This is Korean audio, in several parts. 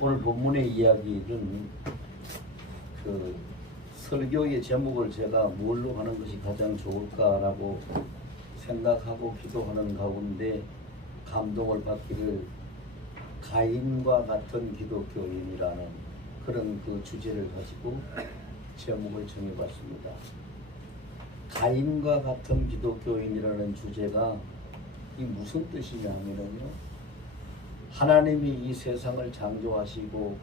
오늘 본문의 이야기는 그 설교의 제목을 제가 뭘로 하는 것이 가장 좋을까라고 생각하고 기도하는 가운데 감동을 받기를 가인과 같은 기독교인이라는 그런 그 주제를 가지고 제목을 정해봤습니다. 가인과 같은 기독교인이라는 주제가 이 무슨 뜻이냐 하면요, 하나님이 이 세상을 창조하시고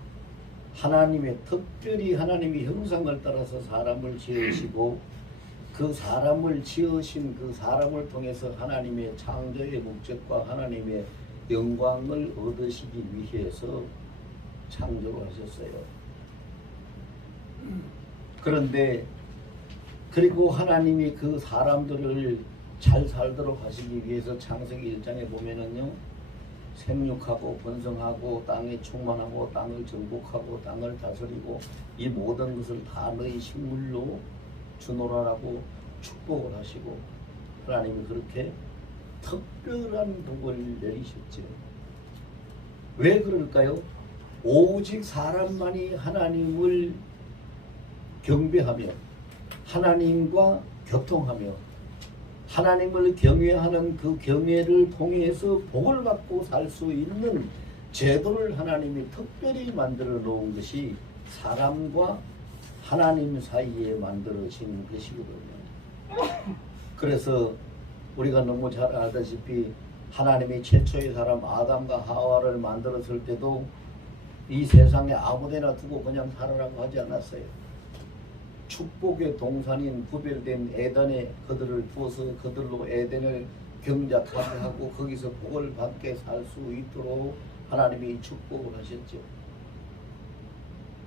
하나님의 특별히 하나님의 형상을 따라서 사람을 지으시고 그 사람을 지으신 그 사람을 통해서 하나님의 창조의 목적과 하나님의 영광을 얻으시기 위해서 창조를 하셨어요. 그런데 그리고 하나님이 그 사람들을 잘 살도록 하시기 위해서 창세기 1장에 보면은요, 생육하고 번성하고 땅에 충만하고 땅을 정복하고 땅을 다스리고 이 모든 것을 다 너희 식물로 주노라라고 축복을 하시고 하나님이 그렇게 특별한 복을 내리셨죠. 왜 그럴까요? 오직 사람만이 하나님을 경배하며 하나님과 교통하며 하나님을 경외하는 그 경외를 통해서 복을 받고 살 수 있는 제도를 하나님이 특별히 만들어 놓은 것이 사람과 하나님 사이에 만들어진 것이거든요. 그래서 우리가 너무 잘 알다시피 하나님이 최초의 사람 아담과 하와를 만들었을 때도 이 세상에 아무데나 두고 그냥 살아라고 하지 않았어요. 축복의 동산인 구별된 에덴에 그들을 두어서 그들로 에덴을 경작하게 하고 거기서 복을 받게 살 수 있도록 하나님이 축복을 하셨죠.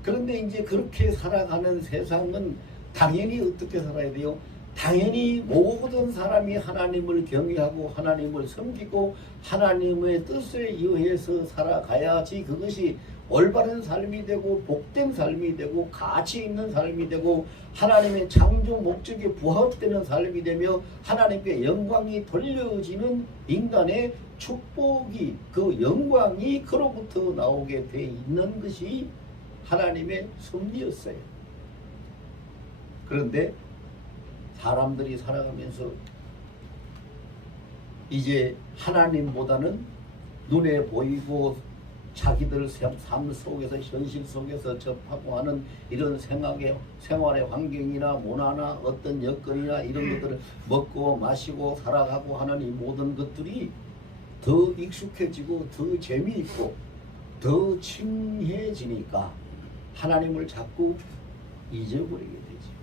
그런데 이제 그렇게 살아가는 세상은 당연히 어떻게 살아야 돼요? 당연히 모든 사람이 하나님을 경외하고 하나님을 섬기고 하나님의 뜻에 의해서 살아가야지 그것이 올바른 삶이 되고 복된 삶이 되고 가치 있는 삶이 되고 하나님의 창조 목적에 부합되는 삶이 되며 하나님께 영광이 돌려지는 인간의 축복이 그 영광이 그로부터 나오게 돼 있는 것이 하나님의 섭리였어요. 그런데 사람들이 살아가면서 이제 하나님보다는 눈에 보이고 자기들 삶 속에서 현실 속에서 접하고 하는 이런 생활의 환경이나 문화나 어떤 여건이나 이런 것들을 먹고 마시고 살아가고 하는 이 모든 것들이 더 익숙해지고 더 재미있고 더 친해지니까 하나님을 자꾸 잊어버리게 되죠.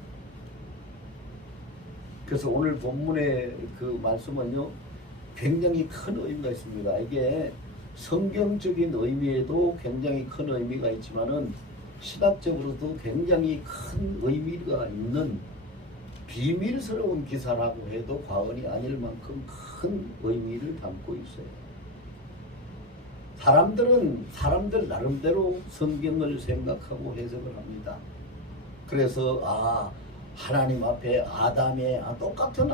그래서 오늘 본문의 그 말씀은요, 굉장히 큰 의미가 있습니다. 이게 성경적인 의미에도 굉장히 큰 의미가 있지만은 신학적으로도 굉장히 큰 의미가 있는 비밀스러운 기사라고 해도 과언이 아닐 만큼 큰 의미를 담고 있어요. 사람들은 사람들 나름대로 성경을 생각하고 해석을 합니다. 그래서 하나님 앞에 아담의 똑같은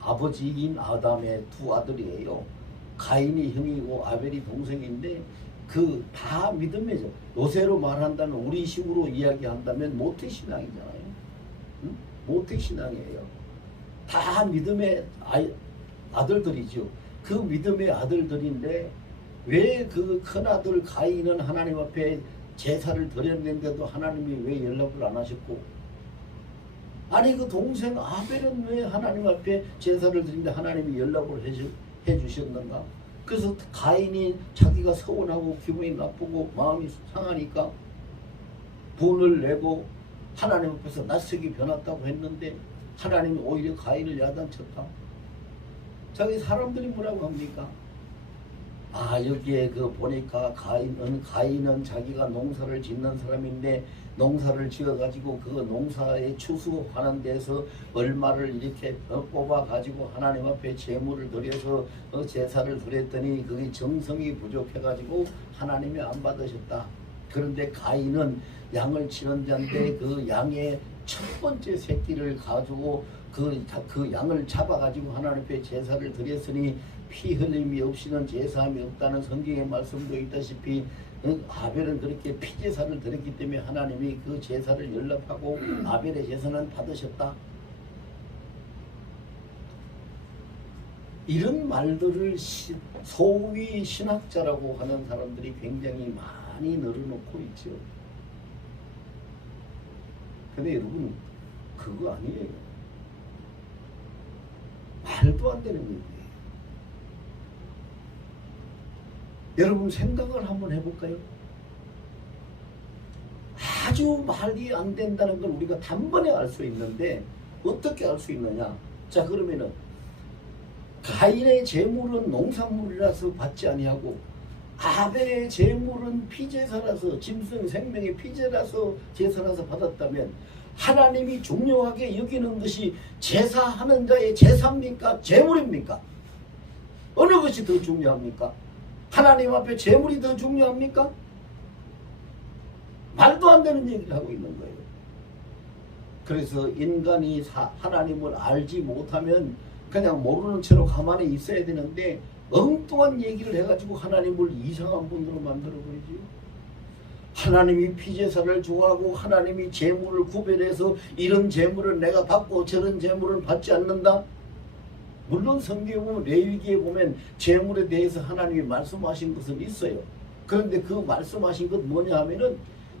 아버지인 아담의 두 아들이에요. 가인이 형이고 아벨이 동생인데 그 다 믿음이죠. 요새로 말한다면 우리 식으로 이야기한다면 모태신앙이잖아요. 응? 모태신앙이에요. 다 믿음의 아들들이죠. 그 믿음의 아들들인데 왜 그 큰아들 가인은 하나님 앞에 제사를 드렸는데도 하나님이 왜 연락을 안 하셨고, 아니 그 동생 아벨은 왜 하나님 앞에 제사를 드리는데 하나님이 연락을 해주셨는가? 그래서 가인이 자기가 서운하고 기분이 나쁘고 마음이 상하니까 분을 내고 하나님 앞에서 낯색이 변했다고 했는데 하나님이 오히려 가인을 야단쳤다. 자기 사람들이 뭐라고 합니까? 여기에 그 보니까 가인은 자기가 농사를 짓는 사람인데 농사를 지어가지고 그 농사에 추수하는 데서 얼마를 이렇게 뽑아가지고 하나님 앞에 제물을 드려서 제사를 드렸더니 그게 정성이 부족해가지고 하나님이 안 받으셨다. 그런데 가인은 양을 치는 자인데 그 양의 첫 번째 새끼를 가지고 그 양을 잡아가지고 하나님 앞에 제사를 드렸으니 피 흘림이 없이는 제사함이 없다는 성경의 말씀도 있다시피 아벨은 그렇게 피제사를 드렸기 때문에 하나님이 그 제사를 연락하고 아벨의 제사는 받으셨다. 이런 말들을 소위 신학자라고 하는 사람들이 굉장히 많이 늘어놓고 있죠. 근데 여러분 그거 아니에요. 말도 안 되는 얘기예요. 여러분 생각을 한번 해볼까요? 아주 말이 안 된다는 걸 우리가 단번에 알 수 있는데 어떻게 알 수 있느냐? 자 그러면은 가인의 제물은 농산물이라서 받지 아니하고 아벨의 제물은 피제사라서 짐승 생명의 피제라서 제사라서 받았다면 하나님이 중요하게 여기는 것이 제사하는 자의 제사입니까? 제물입니까? 어느 것이 더 중요합니까? 하나님 앞에 제물이 더 중요합니까? 말도 안 되는 얘기를 하고 있는 거예요. 그래서 인간이 하나님을 알지 못하면 그냥 모르는 채로 가만히 있어야 되는데 엉뚱한 얘기를 해가지고 하나님을 이상한 분으로 만들어버리지. 하나님이 피제사를 좋아하고 하나님이 제물을 구별해서 이런 제물을 내가 받고 저런 제물을 받지 않는다. 물론 성경에 보면 레위기에 보면 제물에 대해서 하나님이 말씀하신 것은 있어요. 그런데 그 말씀하신 것 뭐냐 하면은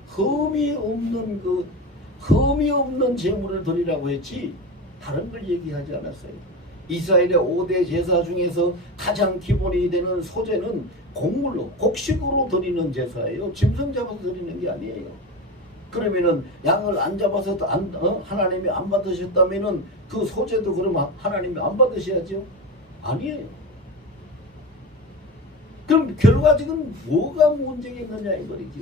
흠이 없는 제물을 드리라고 했지 다른 걸 얘기하지 않았어요. 이스라엘의 5대 제사 중에서 가장 기본이 되는 소제는 곡물로 곡식으로 드리는 제사예요. 짐승 잡아서 드리는 게 아니에요. 그러면은 양을 안 잡아서 하나님이 안 받으셨다면은 그 소제도 그러면 하나님이 안 받으셔야죠? 아니에요. 그럼 결과적으로 뭐가 문제겠느냐 이거리죠.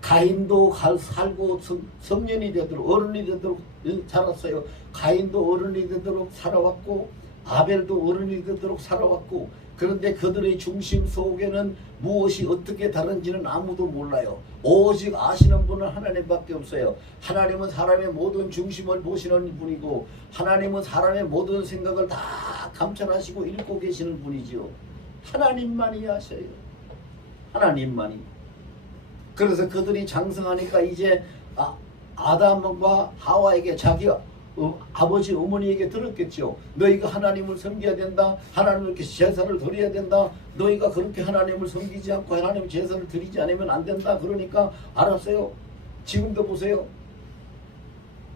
가인도 살고 성년이 되도록 어른이 되도록 자랐어요. 가인도 어른이 되도록 살아왔고 아벨도 어른이 되도록 살아왔고 그런데 그들의 중심 속에는 무엇이 어떻게 다른지는 아무도 몰라요. 오직 아시는 분은 하나님밖에 없어요. 하나님은 사람의 모든 중심을 보시는 분이고 하나님은 사람의 모든 생각을 다 감찰하시고 읽고 계시는 분이죠. 하나님만이 아셔요. 하나님만이. 그래서 그들이 장성하니까 이제 아담과 하와에게 자기 아버지 어머니에게 들었겠죠. 너희가 하나님을 섬겨야 된다. 하나님께 제사를 드려야 된다. 너희가 그렇게 하나님을 섬기지 않고 하나님 제사를 드리지 않으면 안 된다. 그러니까 알았어요. 지금도 보세요.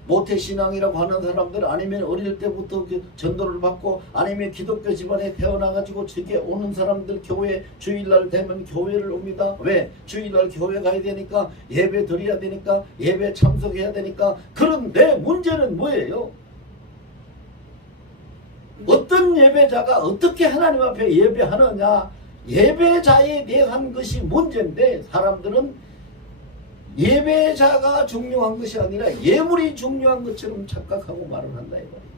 모태신앙이라고 하는 사람들 아니면 어릴 때부터 전도를 받고 아니면 기독교 집안에 태어나가지고 저게 오는 사람들 교회 주일날 되면 교회를 옵니다. 왜? 주일날 교회 가야 되니까 예배 드려야 되니까 예배 참석해야 되니까. 그런데 문제는 뭐예요? 어떤 예배자가 어떻게 하나님 앞에 예배하느냐 예배자에 대한 것이 문제인데 사람들은 예배자가 중요한 것이 아니라 예물이 중요한 것처럼 착각하고 말을 한다 이 말이에요.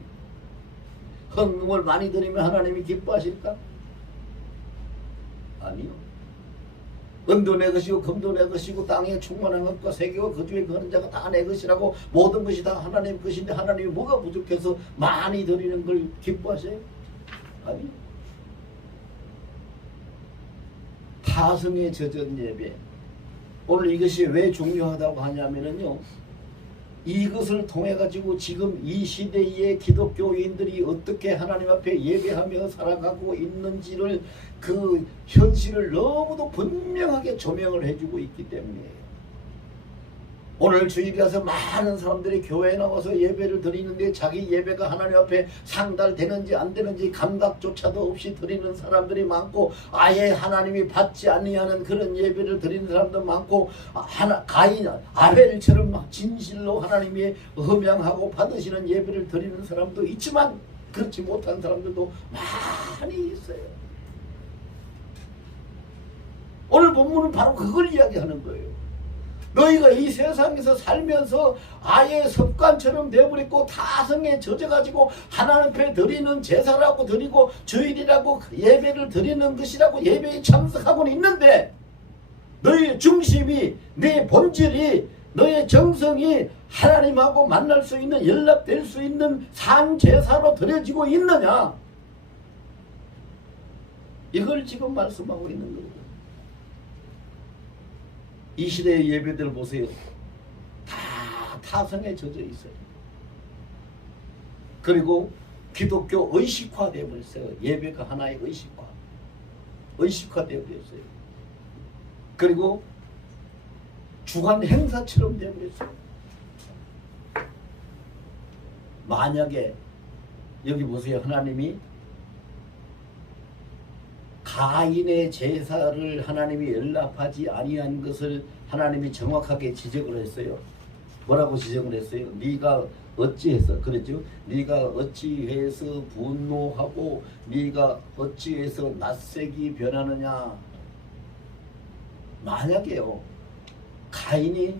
헌금을 많이 드리면 하나님이 기뻐하실까? 아니요. 은도 내 것이고 금도 내 것이고 땅에 충만한 것과 세계와 그 중에 거하는 자가 다 내 것이라고 모든 것이 다 하나님 것인데 하나님이 뭐가 부족해서 많이 드리는 걸 기뻐하세요? 아니요. 타성에 젖은 예배. 오늘 이것이 왜 중요하다고 하냐면요. 이것을 통해 가지고 지금 이 시대의 기독교인들이 어떻게 하나님 앞에 예배하며 살아가고 있는지를 그 현실을 너무도 분명하게 조명을 해주고 있기 때문이에요. 오늘 주일이라서 많은 사람들이 교회에 나와서 예배를 드리는데 자기 예배가 하나님 앞에 상달되는지 안 되는지 감각조차도 없이 드리는 사람들이 많고 아예 하나님이 받지 아니하는 그런 예배를 드리는 사람도 많고 가인 아벨처럼 막 진실로 하나님이 음양하고 받으시는 예배를 드리는 사람도 있지만 그렇지 못한 사람들도 많이 있어요. 오늘 본문은 바로 그걸 이야기하는 거예요. 너희가 이 세상에서 살면서 아예 습관처럼 되어버리고 타성에 젖어가지고 하나님 앞에 드리는 제사라고 드리고 주일이라고 예배를 드리는 것이라고 예배에 참석하고는 있는데 너희의 중심이 내 본질이 너의 정성이 하나님하고 만날 수 있는 연락될 수 있는 산 제사로 드려지고 있느냐? 이걸 지금 말씀하고 있는 거거든요. 이 시대의 예배들 보세요. 다 타성에 젖어 있어요. 그리고 기독교 의식화 되어버렸어요. 예배가 하나의 의식화 되어버렸어요. 그리고 주간 행사처럼 되어버렸어요. 만약에 여기 보세요. 하나님이 가인의 제사를 하나님이 연락하지 아니한 것을 하나님이 정확하게 지적을 했어요. 뭐라고 지적을 했어요? 네가 어찌해서 그랬죠? 네가 어찌해서 분노하고 네가 어찌해서 낯색이 변하느냐. 만약에요 가인이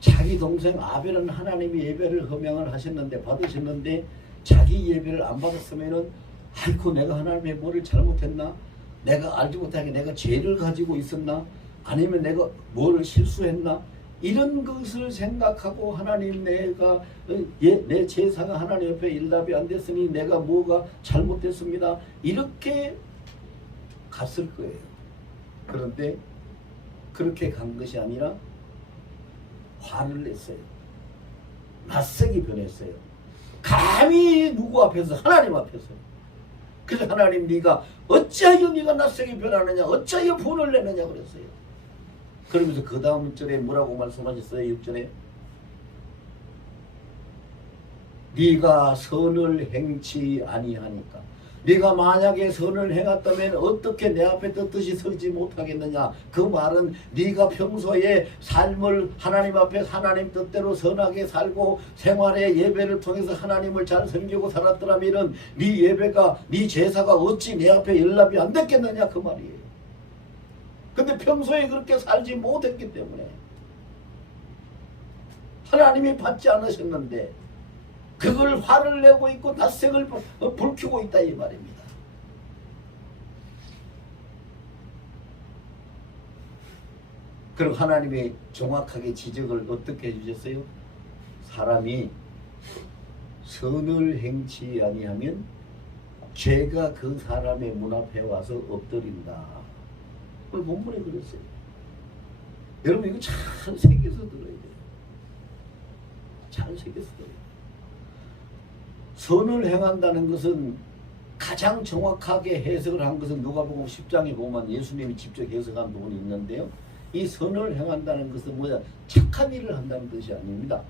자기 동생 아벨은 하나님이 예배를 허명을 하셨는데 받으셨는데 자기 예배를 안 받았으면은 아이고 내가 하나님의 뭐를 잘못했나? 내가 알지 못하게 내가 죄를 가지고 있었나? 아니면 내가 뭘 실수했나? 이런 것을 생각하고 하나님 내가 내 제사가 하나님 옆에 일답이 안 됐으니 내가 뭐가 잘못됐습니다. 이렇게 갔을 거예요. 그런데 그렇게 간 것이 아니라 화를 냈어요. 낯색이 변했어요. 감히 누구 앞에서? 하나님 앞에서. 그래서 하나님 네가 어찌하여 네가 낯색이 변하느냐? 어찌하여 분을 내느냐 그랬어요. 그러면서 그 다음 절에 뭐라고 말씀하셨어요? 6절에 네가 선을 행치 아니하니까. 네가 만약에 선을 행했다면 어떻게 내 앞에 떳떳이 서지 못하겠느냐. 그 말은 네가 평소에 삶을 하나님 앞에 하나님 뜻대로 선하게 살고 생활의 예배를 통해서 하나님을 잘 섬기고 살았더라면 네 예배가 네 제사가 어찌 내 앞에 연락이 안 됐겠느냐 그 말이에요. 근데 평소에 그렇게 살지 못했기 때문에 하나님이 받지 않으셨는데 그걸 화를 내고 있고 낯색을 불키고 있다 이 말입니다. 그리고 하나님이 정확하게 지적을 어떻게 해주셨어요? 사람이 선을 행치 아니하면 죄가 그 사람의 문 앞에 와서 엎드린다. 오늘 본문에 그랬어요. 여러분 이거 잘 새겨서 들어야 돼요. 잘 새겨서 들어야 돼요. 선을 행한다는 것은 가장 정확하게 해석을 한 것은 누가복음 10장에 보면 예수님이 직접 해석한 부분이 있는데요. 이 선을 행한다는 것은 뭐냐? 착한 일을 한다는 뜻이 아닙니다.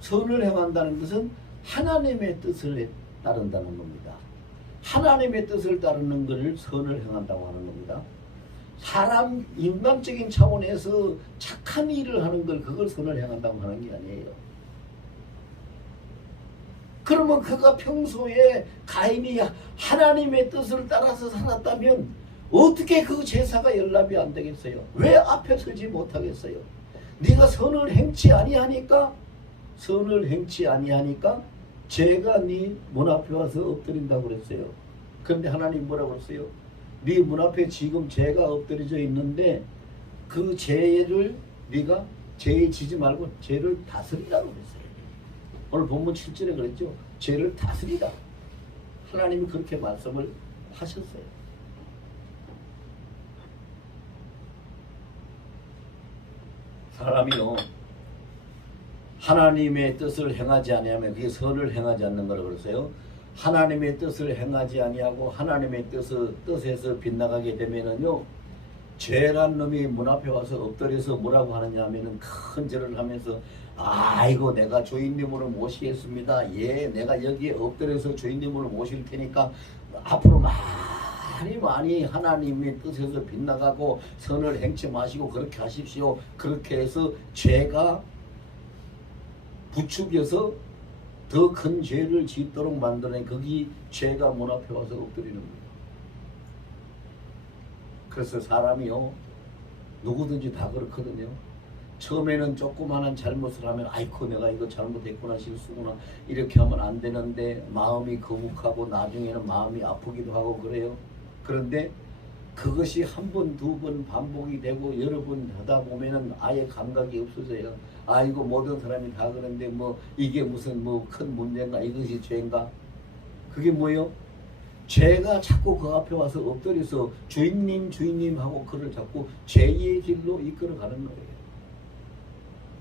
선을 행한다는 것은 하나님의 뜻을 따른다는 겁니다. 하나님의 뜻을 따르는 것을 선을 행한다고 하는 겁니다. 사람 인간적인 차원에서 착한 일을 하는 걸 그걸 선을 행한다고 하는 게 아니에요. 그러면 그가 평소에 가인이 하나님의 뜻을 따라서 살았다면 어떻게 그 제사가 연락이 안 되겠어요? 왜 앞에 서지 못하겠어요? 네가 선을 행치 아니하니까 죄가 네 문 앞에 와서 엎드린다고 그랬어요. 그런데 하나님 뭐라고 그랬어요? 네 문 앞에 지금 죄가 엎드려져 있는데 그 죄를 네가 죄에 지지 말고 죄를 다스리라고 그랬어요. 오늘 본문 7절에 그랬죠. 죄를 다스리라. 하나님이 그렇게 말씀을 하셨어요. 사람이요 하나님의 뜻을 행하지 아니하면 그게 선을 행하지 않는 거라고 그랬어요. 하나님의 뜻을 행하지 아니하고 하나님의 뜻에서 빗나가게 되면은요 죄란 놈이 문 앞에 와서 엎드려서 뭐라고 하느냐 하면은 큰 절을 하면서 아이고 내가 주인님으로 모시겠습니다. 예, 내가 여기에 엎드려서 주인님으로 모실 테니까 앞으로 많이 하나님의 뜻에서 빗나가고 선을 행치 마시고 그렇게 하십시오. 그렇게 해서 죄가 부추겨서 더 큰 죄를 짓도록 만드는 거기 죄가 문 앞에 와서 엎드리는 거예요. 그래서 사람이요 누구든지 다 그렇거든요. 처음에는 조그마한 잘못을 하면 아이고 내가 이거 잘못했구나 실수구나 이렇게 하면 안 되는데 마음이 거북하고 나중에는 마음이 아프기도 하고 그래요. 그런데 그것이 한 번, 두 번 반복이 되고 여러 번 하다 보면은 아예 감각이 없어져요. 아이고 모든 사람이 다 그런데 뭐 이게 무슨 뭐 큰 문제인가 이것이 죄인가? 그게 뭐요? 죄가 자꾸 그 앞에 와서 엎드려서 주인님 주인님 하고 그를 자꾸 죄의 길로 이끌어가는 거예요.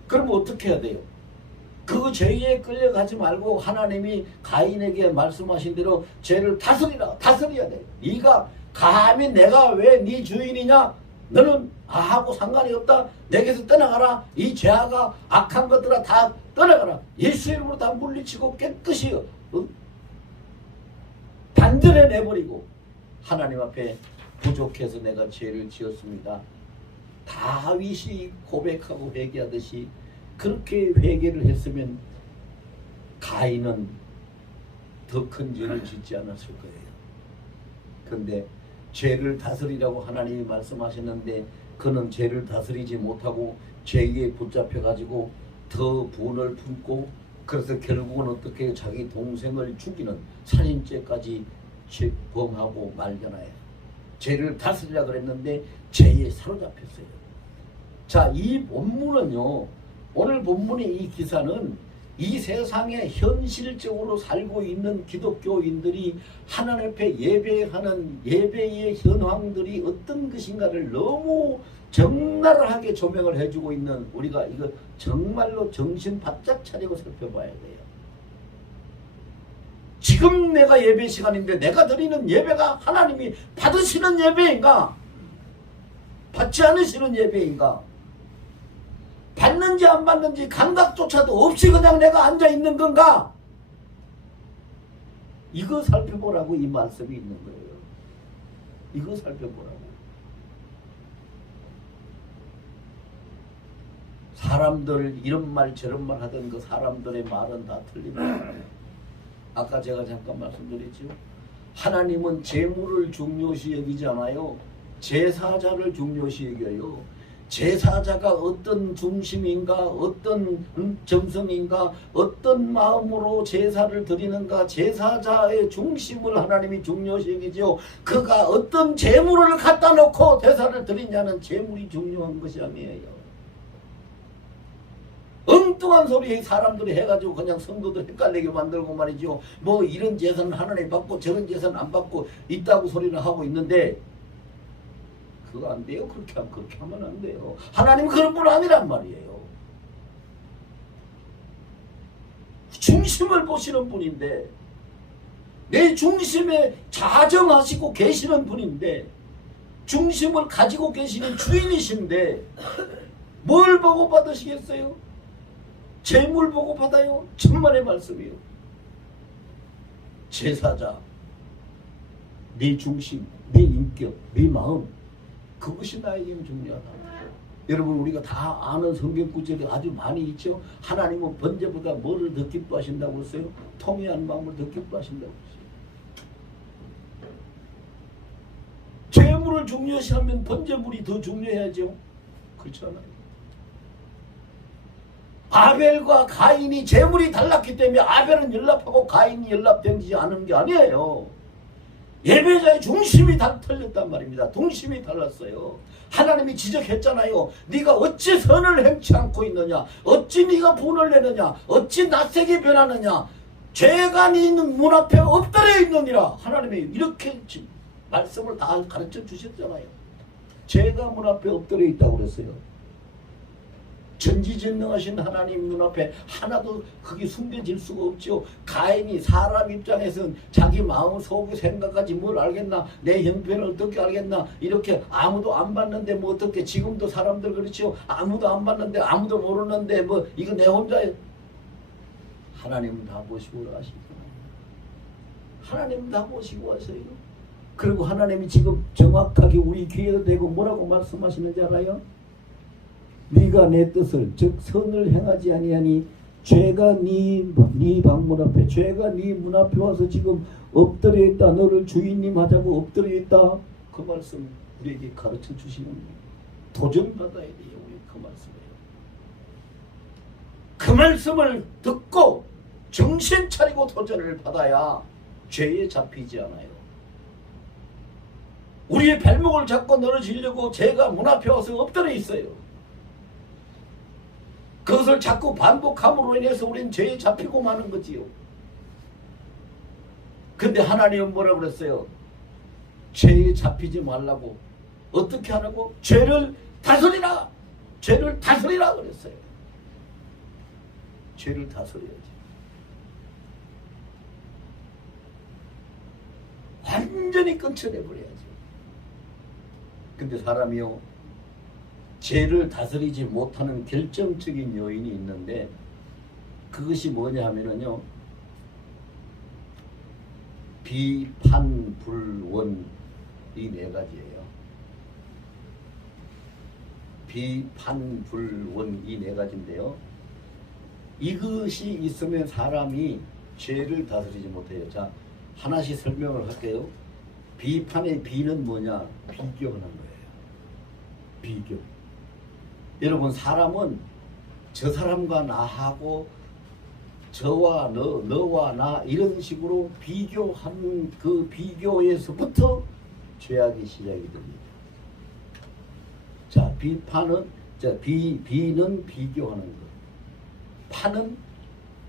그럼 어떻게 해야 돼요? 그 죄에 끌려가지 말고 하나님이 가인에게 말씀하신 대로 죄를 다스리라. 다스려야 돼. 네가 감히 내가 왜 네 주인이냐? 너는 아하고 상관이 없다. 내게서 떠나가라. 이 죄가 악한 것들아 다 떠나가라. 예수 이름으로 다 물리치고 깨끗이 단절해 내버리고 하나님 앞에 부족해서 내가 죄를 지었습니다. 다윗이 고백하고 회개하듯이 그렇게 회개를 했으면 가인은 더 큰 죄를 짓지 않았을 거예요. 그런데 죄를 다스리라고 하나님이 말씀하셨는데 그는 죄를 다스리지 못하고 죄에 붙잡혀가지고 더 분을 품고 그래서 결국은 어떻게 자기 동생을 죽이는 살인죄까지 범하고 말잖아요. 죄를 다스리라 그랬는데 죄에 사로잡혔어요. 자, 이 본문은요, 오늘 본문의 이 기사는 이 세상에 현실적으로 살고 있는 기독교인들이 하나님 앞에 예배하는 예배의 현황들이 어떤 것인가를 너무 적나라하게 조명을 해주고 있는, 우리가 이거 정말로 정신 바짝 차리고 살펴봐야 돼요. 지금 내가 예배 시간인데 내가 드리는 예배가 하나님이 받으시는 예배인가? 받지 않으시는 예배인가? 받는지 안 받는지 감각조차도 없이 그냥 내가 앉아있는 건가? 이거 살펴보라고 이 말씀이 있는 거예요. 이거 살펴보라고. 사람들 이런 말 저런 말 하던 그 사람들의 말은 다 틀립니다. 아까 제가 잠깐 말씀드렸죠. 하나님은 재물을 중요시 여기잖아요. 제사자를 중요시 여겨요. 제사자가 어떤 중심인가, 어떤 정성인가, 어떤 마음으로 제사를 드리는가, 제사자의 중심을 하나님이 중요시 여기죠. 그가 어떤 재물을 갖다 놓고 제사를 드리냐는 재물이 중요한 것이 아니에요. 엉뚱한 소리 사람들이 해가지고 그냥 성도들 헷갈리게 만들고 말이죠. 뭐 이런 제사는 하나님 받고 저런 제사는 안 받고 있다고 소리를 하고 있는데 그거 안 돼요. 그렇게 하면 안 돼요. 하나님은 그런 분 아니란 말이에요. 중심을 보시는 분인데, 내 중심에 자정하시고 계시는 분인데, 중심을 가지고 계시는 주인이신데 뭘 보고 받으시겠어요? 재물 보고 받아요? 천만의 말씀이요. 제사자, 네 중심, 네 인격, 네 마음, 그것이 나에게는 중요하다. 여러분, 우리가 다 아는 성경 구절이 아주 많이 있죠. 하나님은 번제보다 뭐를 더 기뻐하신다고 했어요? 통회한 마음을 더 기뻐하신다고 했어요. 재물을 중요시하면 번제물이 더 중요해야죠. 그렇지 않아요? 아벨과 가인이 재물이 달랐기 때문에 아벨은 연락하고 가인이 연락되지 않은 게 아니에요. 예배자의 중심이 다 틀렸단 말입니다. 중심이 달랐어요. 하나님이 지적했잖아요. 네가 어찌 선을 행치 않고 있느냐, 어찌 네가 분을 내느냐, 어찌 낯세게 변하느냐, 죄가 네 문 앞에 엎드려 있느니라. 하나님이 이렇게 말씀을 다 가르쳐 주셨잖아요. 죄가 문 앞에 엎드려 있다고 그랬어요. 전지전능하신 하나님 눈앞에 하나도 그게 숨겨질 수가 없죠. 가인이 사람 입장에서는 자기 마음 속의 생각까지 뭘 알겠나, 내 형편을 어떻게 알겠나, 이렇게 아무도 안 봤는데 뭐 어떻게, 지금도 사람들 그렇죠. 아무도 안 봤는데 아무도 모르는데 뭐 이거 내 혼자. 하나님은 다 보시고 하시잖아요. 하나님은 다 보시고 하세요. 그리고 하나님이 지금 정확하게 우리 귀에도 대고 뭐라고 말씀하시는지 알아요? 네가 내 뜻을, 즉 선을 행하지 아니하니 죄가 네 방문 앞에, 죄가 네 문 앞에 와서 지금 엎드려 있다. 너를 주인님 하자고 엎드려 있다. 그 말씀 우리에게 가르쳐 주시는 거예요. 도전받아야 돼요. 우리 그 말씀이에요. 그 말씀을 듣고 정신 차리고 도전을 받아야 죄에 잡히지 않아요. 우리의 발목을 잡고 늘어지려고 죄가 문 앞에 와서 엎드려 있어요. 그것을 자꾸 반복함으로 인해서 우리는 죄에 잡히고 마는 거지요. 근데 하나님은 뭐라 그랬어요? 죄에 잡히지 말라고. 어떻게 하라고? 죄를 다스리라. 죄를 다스리라 그랬어요. 죄를 다스려야지. 완전히 끊쳐내버려야지. 근데 사람이요, 죄를 다스리지 못하는 결정적인 요인이 있는데, 그것이 뭐냐 하면은요, 비판, 불원, 이 네 가지예요. 비판, 불원, 이 네 가지인데요. 이것이 있으면 사람이 죄를 다스리지 못해요. 자, 하나씩 설명을 할게요. 비판의 비는 뭐냐? 비교하는 거예요. 비교. 여러분, 사람은 저 사람과 나하고 저와 너와 나 이런 식으로 비교하는 그 비교에서부터 죄악이 시작이 됩니다. 자, 비판은 비는 비교하는 것. 판은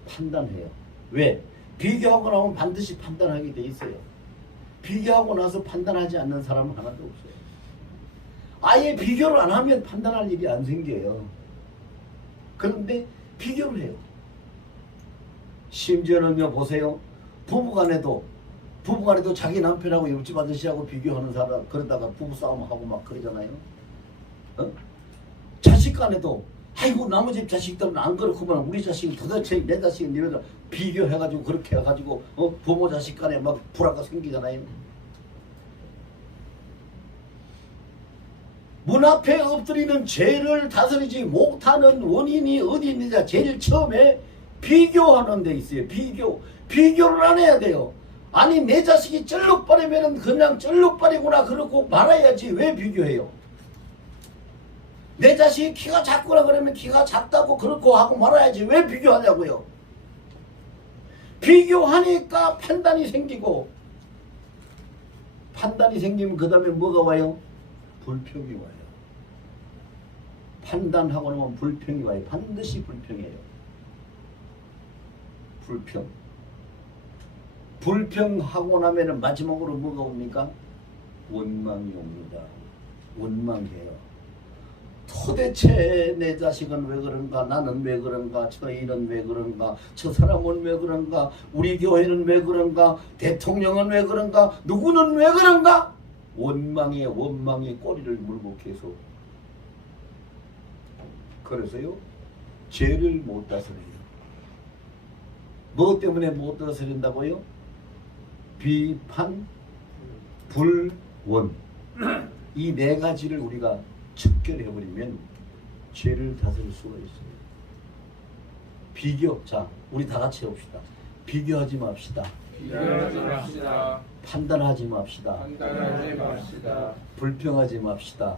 판단해요. 왜? 비교하고 나면 반드시 판단하게 돼 있어요. 비교하고 나서 판단하지 않는 사람은 하나도 없어요. 아예 비교를 안 하면 판단할 일이 안 생겨요. 그런데 비교를 해요. 심지어는요, 보세요. 부부간에도 자기 남편하고 옆집 아저씨하고 비교하는 사람, 그러다가 부부싸움하고 막 그러잖아요. 자식간에도 아이고 남의 집 자식들은 안 그렇구만, 우리 자식은 도대체 내 자식은 니네들 비교해가지고 그렇게 해가지고 부모 자식 간에 막 불화가 생기잖아요. 문 앞에 엎드리는 죄를 다스리지 못하는 원인이 어디 있느냐? 제일 처음에 비교하는 데 있어요. 비교를 안 해야 돼요. 아니 내 자식이 쩔룩거리면 그냥 쩔룩거리구나 그러고 말아야지. 왜 비교해요? 내 자식이 키가 작구나 그러면 키가 작다고 그렇고 하고 말아야지. 왜 비교하냐고요? 비교하니까 판단이 생기고, 판단이 생기면 그 다음에 뭐가 와요? 불평이 와요. 판단하고 나면 불평이 와요. 반드시 불평해요. 불평하고 나면 마지막으로 뭐가 옵니까? 원망이 옵니다. 원망해요. 도대체 내 자식은 왜 그런가? 나는 왜 그런가? 저희는 왜 그런가? 저 사람은 왜 그런가? 우리 교회는 왜 그런가? 대통령은 왜 그런가? 누구는 왜 그런가? 원망에 꼬리를 물고 계속. 그래서요, 죄를 못 다스려요. 뭐 때문에 못 다스린다고요? 비판, 불원, 이 네 가지를 우리가 척결해버리면 죄를 다스릴 수가 있어요. 비교. 자, 우리 다 같이 해봅시다. 비교하지 맙시다. 판단하지 맙시다. 불평하지 맙시다.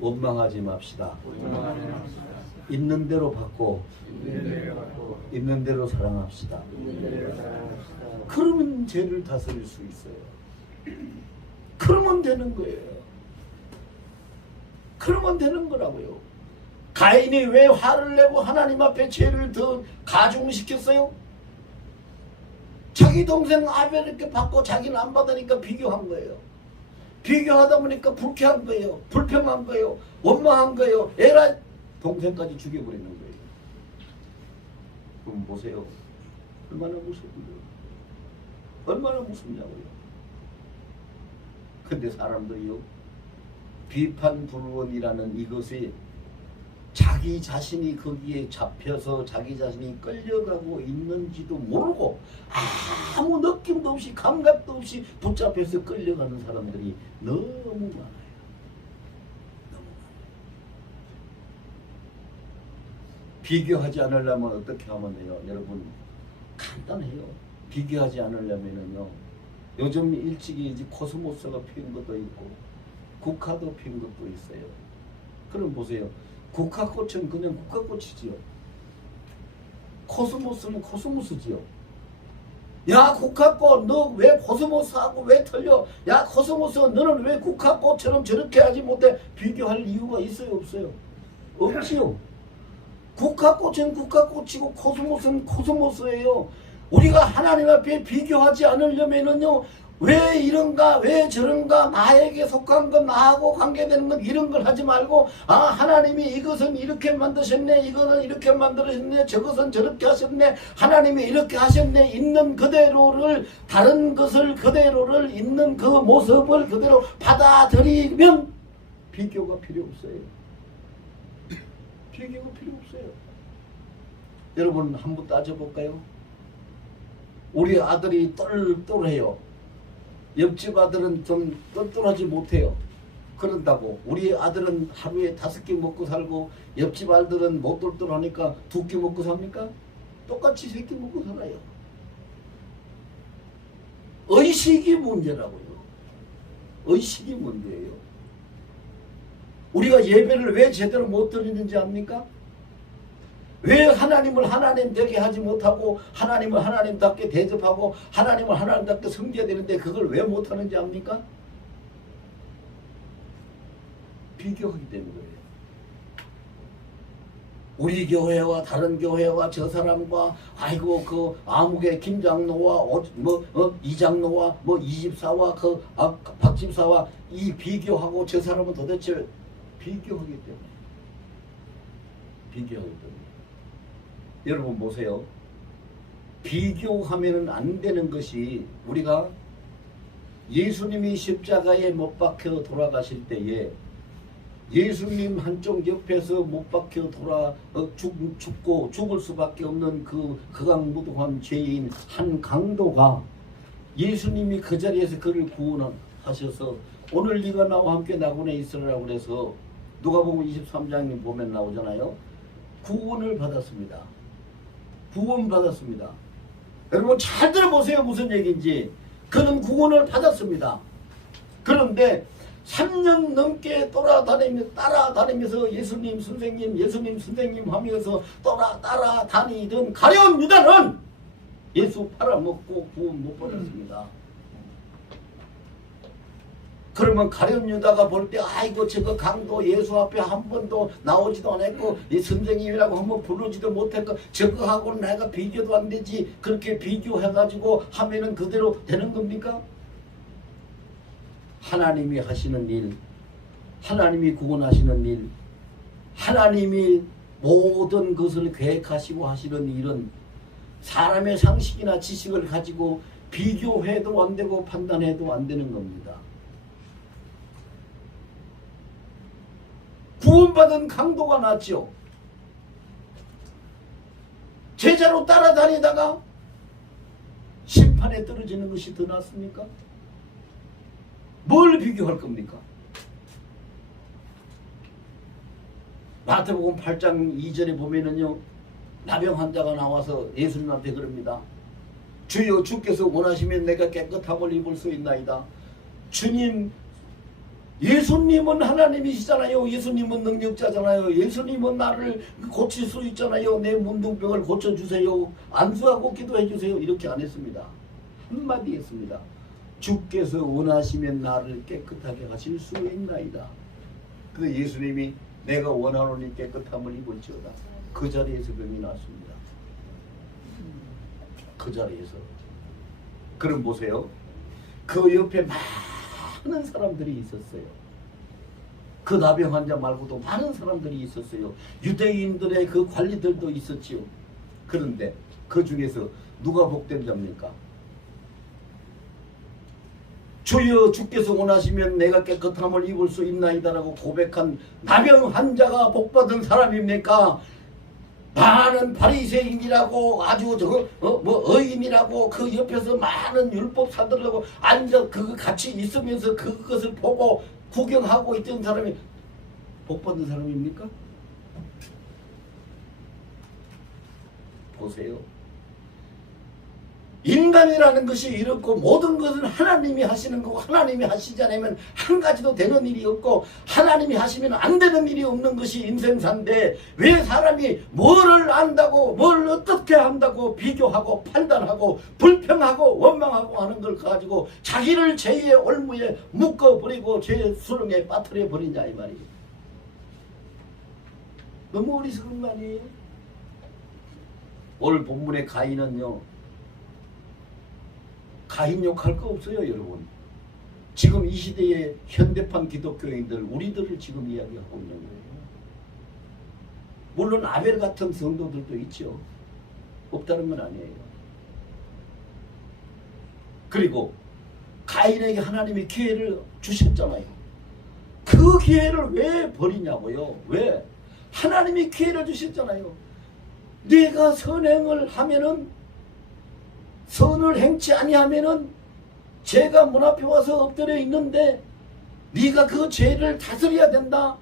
원망하지 맙시다. 있는 대로 받고 있는 대로 사랑합시다. 그러면 죄를 다스릴 수 있어요. 그러면 되는 거예요. 그러면 되는 거라고요. 가인이 왜 화를 내고 하나님 앞에 죄를 더 가중시켰어요? 자기 동생 아벨 이렇게 받고 자기는 안 받으니까 비교한 거예요. 비교하다 보니까 불쾌한 거예요. 불평한 거예요. 원망한 거예요. 에라, 동생까지 죽여버리는 거예요. 그럼 보세요. 얼마나 무섭고요. 얼마나 무섭냐고요. 근데 사람들이요, 비판 불원이라는 이것이 자기 자신이 거기에 잡혀서 자기 자신이 끌려가고 있는지도 모르고 아무 느낌도 없이 감각도 없이 붙잡혀서 끌려가는 사람들이 너무 많아요. 너무 많아요. 비교하지 않으려면 어떻게 하면 돼요? 여러분, 간단해요. 비교하지 않으려면요, 요즘 일찍이 이제 코스모스가 피운 것도 있고 국화도 피운 것도 있어요. 그럼 보세요. 국화꽃은 그냥 국화꽃이지요. 코스모스는 코스모스지요. 야, 국화꽃 너 왜 코스모스하고 왜 틀려? 야, 코스모스 너는 왜 국화꽃처럼 저렇게 하지 못해? 비교할 이유가 있어요, 없어요? 없지요. 국화꽃은 국화꽃이고 코스모스는 코스모스예요. 우리가 하나님 앞에 비교하지 않으려면은요, 왜 이런가, 왜 저런가, 나에게 속한 것, 나하고 관계되는 것, 이런 걸 하지 말고, 아, 하나님이 이것은 이렇게 만드셨네, 이거는 이렇게 만들었네, 저것은 저렇게 하셨네, 하나님이 이렇게 하셨네, 있는 그대로를, 다른 것을 그대로를, 있는 그 모습을 그대로 받아들이면 비교가 필요 없어요. 비교가 필요 없어요. 여러분, 한번 따져볼까요? 우리 아들이 똘똘해요. 옆집 아들은 좀 똘똘하지 못해요. 그런다고 우리 아들은 하루에 5끼 먹고 살고 옆집 아들은 못 똘똘하니까 2끼 먹고 삽니까? 똑같이 3끼 먹고 살아요. 의식이 문제라고요. 의식이 문제예요. 우리가 예배를 왜 제대로 못 드리는지 압니까? 왜 하나님을 하나님 되게 하지 못하고 하나님을 하나님답게 대접하고 하나님을 하나님답게 섬겨야 되는데 그걸 왜 못하는지 압니까? 비교하기 때문에. 우리 교회와 다른 교회와 저 사람과 아이고 그 아무개 김장로와 이장로와 이집사와 박집사와 이 비교하고 저 사람은 도대체 비교하기 때문에. 비교하기 때문에. 여러분 보세요. 비교하면 안 되는 것이 우리가 예수님이 십자가에 못 박혀 돌아가실 때에 예수님 한쪽 옆에서 못 박혀 죽고 죽을 수밖에 없는 그 극악무도한 죄인 한 강도가 예수님이 그 자리에서 그를 구원하셔서 오늘 네가 나와 함께 낙원에 있으라고 그래서 누가복음 23장에 보면 나오잖아요. 구원을 받았습니다. 구원받았습니다. 여러분 잘 들어보세요. 무슨 얘기인지. 그는 구원을 받았습니다. 그런데 3년 넘게 따라다니면서 예수님 선생님 하면서 따라다니던 가룟 유다는 예수 팔아먹고 구원 못 받았습니다. 그러면 가룟 유다가 볼 때 아이고 저거 강도 예수 앞에 한 번도 나오지도 않았고 이 선생님이라고 한번 부르지도 못했고 저거하고는 내가 비교도 안 되지 그렇게 비교해가지고 하면은 그대로 되는 겁니까? 하나님이 하시는 일, 하나님이 구원하시는 일, 하나님이 모든 것을 계획하시고 하시는 일은 사람의 상식이나 지식을 가지고 비교해도 안 되고 판단해도 안 되는 겁니다. 구원받은 강도가 낫죠. 제자로 따라다니다가 심판에 떨어지는 것이 더 낫습니까? 뭘 비교할 겁니까? 마태복음 8장 2절에 보면은요, 나병 환자가 나와서 예수님한테 그럽니다. 주여 주께서 원하시면 내가 깨끗함을 입을 수 있나이다. 주님, 예수님은 하나님이시잖아요. 예수님은 능력자잖아요. 예수님은 나를 고칠 수 있잖아요. 내 문둥병을 고쳐주세요. 안수하고 기도해주세요. 이렇게 안 했습니다. 한마디 했습니다. 주께서 원하시면 나를 깨끗하게 하실 수 있나이다. 그 예수님이 내가 원하노니 깨끗함을 입을지어다. 그 자리에서 병이 났습니다. 그 자리에서. 그럼 보세요. 그 옆에 많은 사람들이 있었어요. 그 나병 환자 말고도 많은 사람들이 있었어요. 유대인들의 그 관리들도 있었지요. 그런데 그 중에서 누가 복된 자입니까? 주여 주께서 원하시면 내가 깨끗함을 입을 수 있나이다라고 고백한 나병 환자가 복받은 사람입니까? 많은 바리새인이라고 아주 의인이라고 그 옆에서 많은 율법사들하고 앉아 그 같이 있으면서 그것을 보고 구경하고 있던 사람이 복받은 사람입니까? 보세요. 인간이라는 것이 이렇고 모든 것은 하나님이 하시는 거고 하나님이 하시지 않으면 한 가지도 되는 일이 없고 하나님이 하시면 안 되는 일이 없는 것이 인생사인데 왜 사람이 뭐를 안다고 뭘 어떻게 한다고 비교하고 판단하고 불평하고 원망하고 하는 걸 가지고 자기를 죄의 올무에 묶어버리고 죄의 수렁에 빠뜨려 버리냐 이 말이에요. 너무 어리석은 거 아니에요? 오늘 본문의 가인은요 가인 욕할 거 없어요, 여러분. 지금 이 시대의 현대판 기독교인들 우리들을 지금 이야기하고 있는 거예요. 물론 아벨 같은 성도들도 있죠. 없다는 건 아니에요. 그리고 가인에게 하나님이 기회를 주셨잖아요. 그 기회를 왜 버리냐고요. 왜? 하나님이 기회를 주셨잖아요. 네가 선행을 하면은, 선을 행치 아니하면은 죄가 문 앞에 와서 엎드려 있는데 네가 그 죄를 다스려야 된다.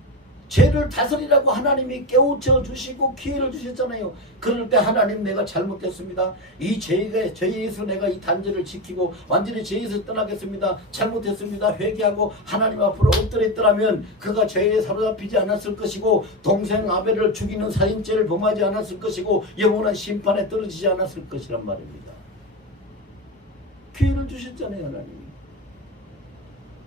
죄를 다스리라고 하나님이 깨우쳐 주시고 기회를 주셨잖아요. 그럴 때 하나님, 내가 잘못했습니다. 이 죄에서 내가 이 단죄를 지키고 완전히 죄에서 떠나겠습니다. 잘못했습니다. 회개하고 하나님 앞으로 엎드려 있더라면 그가 죄에 사로잡히지 않았을 것이고 동생 아벨을 죽이는 살인죄를 범하지 않았을 것이고 영원한 심판에 떨어지지 않았을 것이란 말입니다. 기회를 주셨잖아요, 하나님이.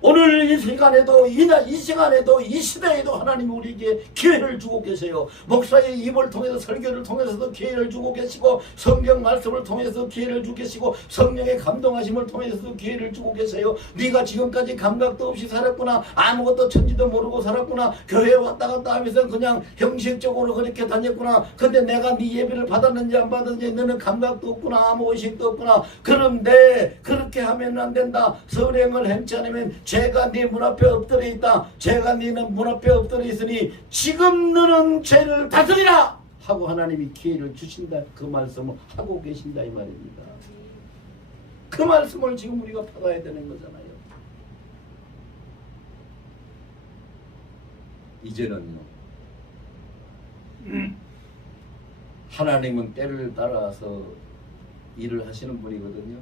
오늘 이 시간에도, 이 시간에도, 이 시대에도 하나님이 우리에게 기회를 주고 계세요. 목사의 입을 통해서, 설교를 통해서도 기회를 주고 계시고, 성경 말씀을 통해서 기회를 주고 계시고, 성령의 감동하심을 통해서도 기회를 주고 계세요. 네가 지금까지 감각도 없이 살았구나, 아무것도 천지도 모르고 살았구나, 교회에 왔다 갔다 하면서 그냥 형식적으로 그렇게 다녔구나. 근데 내가 네 예배를 받았는지 안 받았는지 너는 감각도 없구나, 아무 의식도 없구나. 그런데 그렇게 하면 안 된다. 선행을 행치 않으면 죄가 네 문 앞에 엎드려 있다. 죄가 네는 문 앞에 엎드려 있으니 지금 너는 죄를 다스리라 하고 하나님이 기회를 주신다. 그 말씀을 하고 계신다 이 말입니다. 그 말씀을 지금 우리가 받아야 되는 거잖아요. 이제는요, 하나님은 때를 따라서 일을 하시는 분이거든요.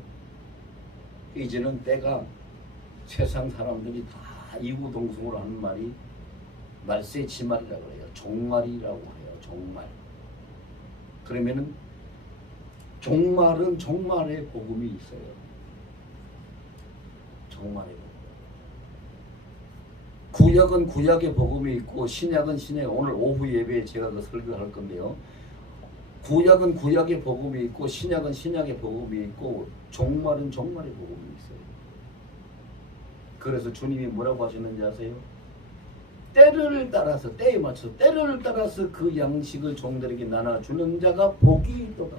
이제는 때가, 세상 사람들이 다 이구동성으로 하는 말이 말세지말이라고 해요. 종말이라고 해요. 종말. 그러면은 종말은 종말의 복음이 있어요. 종말의 복음. 구약은 구약의 복음이 있고 신약은 신약의, 오늘 오후 예배에 제가 그 설교할 건데요. 구약은 구약의 복음이 있고 신약은 신약의 복음이 있고 종말은 종말의 복음이 있어요. 그래서 주님이 뭐라고 하시는지 아세요? 때를 따라서, 때에 맞춰서 때를 따라서 그 양식을 종들에게 나눠주는 자가 복이 있도다.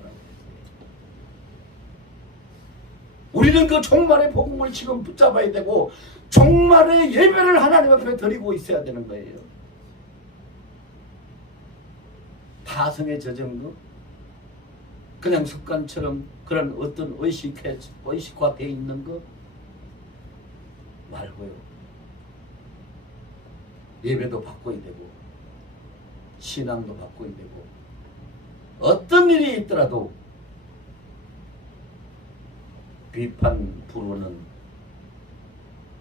우리는 그 종말의 복음을 지금 붙잡아야 되고 종말의 예배를 하나님 앞에 드리고 있어야 되는 거예요. 타성에 젖은 거, 그냥 습관처럼 그런 어떤 의식화되어 있는 거 말고요. 예배도 바꿔야 되고 신앙도 바꿔야 되고 어떤 일이 있더라도 비판 불호는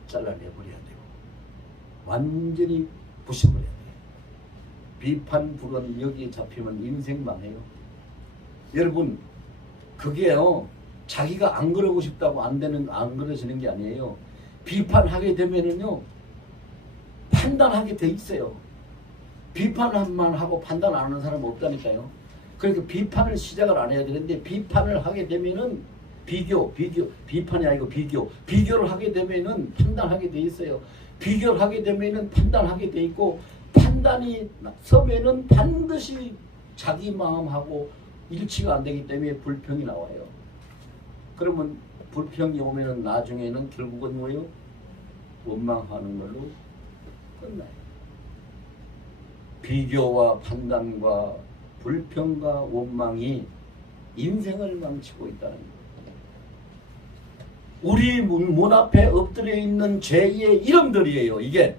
잘라내버려야 되고 완전히 부셔버려야 돼요. 비판 불호는 여기에 잡히면 인생 망해요. 여러분, 그게요, 자기가 안 그러고 싶다고 안 그러시는 게 아니에요. 비판하게 되면은요, 판단하게 돼 있어요. 비판만 하고 판단 안 하는 사람은 없다니까요. 그러니까 비판을 시작을 안 해야 되는데, 비판을 하게 되면은 비판이 아니고 비교를 하게 되면은 판단하게 돼 있어요. 비교를 하게 되면은 판단하게 돼 있고, 판단이 서면은 반드시 자기 마음하고 일치가 안 되기 때문에 불평이 나와요. 그러면 불평이 오면은 나중에는 결국은 뭐예요? 원망하는 걸로 끝나요. 비교와 판단과 불평과 원망이 인생을 망치고 있다는 거예요. 우리 문 앞에 엎드려 있는 죄의 이름들이에요. 이게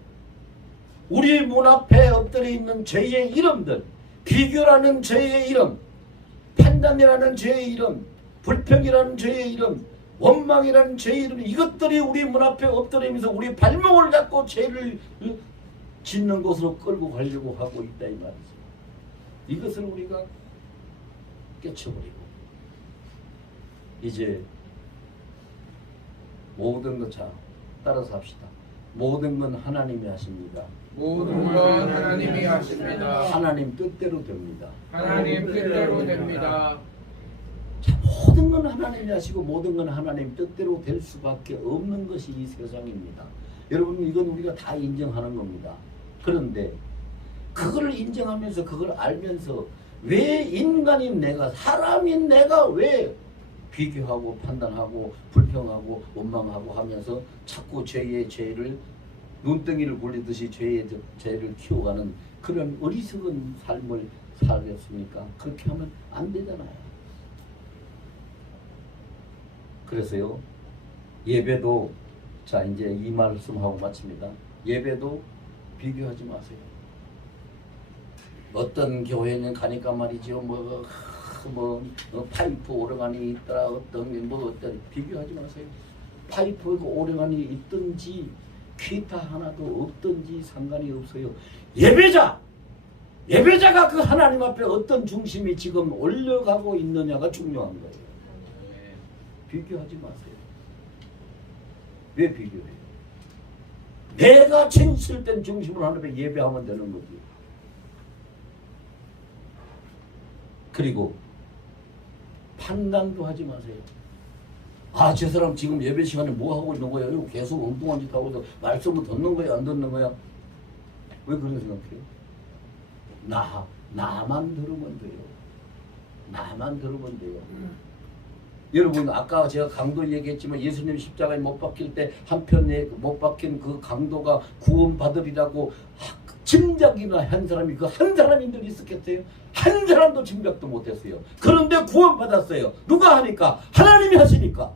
우리 문 앞에 엎드려 있는 죄의 이름들, 비교라는 죄의 이름, 판단이라는 죄의 이름, 불평이라는 죄의 이름, 원망이라는 죄의 이름, 이것들이 우리 문 앞에 엎드리면서 우리 발목을 잡고 죄를 짓는 곳으로 끌고 가려고 하고 있다 이 말이죠. 이것을 우리가 깨쳐버리고 이제 모든 것, 자 따라서 합시다. 모든 건 하나님이 하십니다. 모든 건 하나님이 하십니다. 하나님 뜻대로 됩니다. 하나님 뜻대로 됩니다. 자, 모든 건 하나님이 하시고 모든 건 하나님 뜻대로 될 수밖에 없는 것이 이 세상입니다. 여러분, 이건 우리가 다 인정하는 겁니다. 그런데 그걸 인정하면서 그걸 알면서 왜 인간인 내가, 사람인 내가 왜 비교하고 판단하고 불평하고 원망하고 하면서 자꾸 죄의 죄를 눈덩이를 굴리듯이 죄를 키워가는 그런 어리석은 삶을 살겠습니까? 그렇게 하면 안 되잖아요. 그래서요, 예배도, 자, 이제 이 말씀하고 마칩니다. 예배도 비교하지 마세요. 어떤 교회는 가니까 말이죠, 파이프 오르간이 있더라, 어떤 비교하지 마세요. 파이프가 오르간이 있든지 기타 하나도 없든지 상관이 없어요. 예배자가 그 하나님 앞에 어떤 중심이 지금 올려가고 있느냐가 중요한 거예요. 비교하지 마세요. 왜 비교해요? 내가 진실된 중심으로 하나님 앞에 예배하면 되는 거지. 그리고 판단도 하지 마세요. 아, 저 사람 지금 예배 시간에 뭐 하고 있는 거야? 이거 계속 엉뚱한 짓 하고 있어. 말씀을 듣는 거야, 안 듣는 거야? 왜 그런 생각해요? 나만 들으면 돼요. 나만 들으면 돼요. 여러분, 아까 제가 강도 얘기했지만 예수님 십자가에 못 박힐 때 한편에 못 박힌 그 강도가 구원받으리라고 짐작이나 한 사람이 그 한 사람인들 있었겠어요? 한 사람도 짐작도 못했어요. 그런데 구원받았어요. 누가 하니까? 하나님이 하시니까.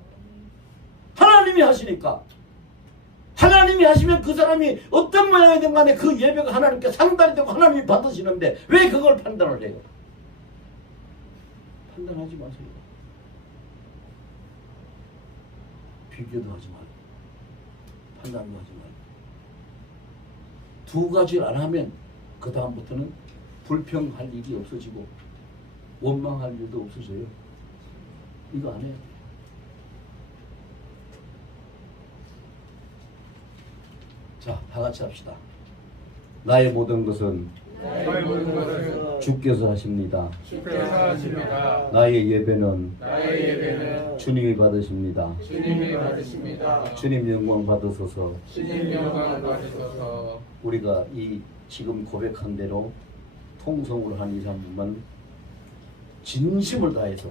하나님이 하시니까. 하나님이 하시면 그 사람이 어떤 모양이든 간에 그 예배가 하나님께 상달이 되고 하나님이 받으시는데 왜 그걸 판단을 해요? 판단하지 마세요. 비교도 하지 말고 판단도 하지 말고 두 가지를 안 하면 그 다음부터는 불평할 일이 없어지고 원망할 일도 없어져요. 이거 안 해요. 자, 다 같이 합시다. 나의 모든 것은 주께서 하십니다. 나의 예배는 주님이 받으십니다. 주님 영광 받으소서. 우리가 이 지금 고백한 대로 통성으로 한 2, 3분만 진심을 다해서